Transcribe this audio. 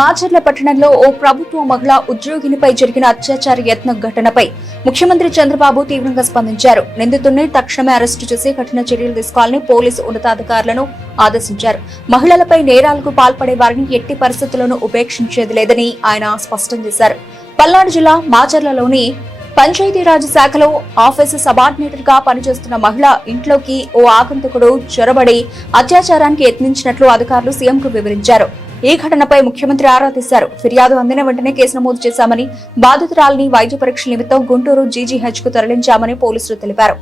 మాచర్ల పట్టణంలో ఓ ప్రభుత్వ మహిళా ఉద్యోగినిపై జరిగిన అత్యాచార యత్న ఘటనపై ముఖ్యమంత్రి చంద్రబాబు తీవ్రంగా స్పందించారు. నిందితుడిని తక్షణమే అరెస్టు చేసి కఠిన చర్యలు తీసుకోవాలని పోలీసు ఉన్నతాధికారులను ఆదేశించారు. మహిళలపై నేరాలకు పాల్పడే వారిని ఎట్టి పరిస్థితుల్లోనూ ఉపేక్షించేది లేదని ఆయన స్పష్టం చేశారు. పల్నాడు జిల్లా మాచర్లలోని పంచాయతీరాజ్ శాఖలో ఆఫీసు సబార్డినేటర్ గా పనిచేస్తున్న మహిళ ఇంట్లోకి ఓ ఆగంతుకుడు చొరబడి అత్యాచారానికి యత్నించినట్లు అధికారులు సీఎంకు వివరించారు. ఈ ఘటనపై ముఖ్యమంత్రి ఆరా తీశారు. ఫిర్యాదు అందిన వెంటనే కేసు నమోదు చేశామని, బాధితురాలిని వైద్య పరీక్షల నిమిత్తం గుంటూరు జీజీహెచ్ కు తరలించామని పోలీసులు తెలిపారు.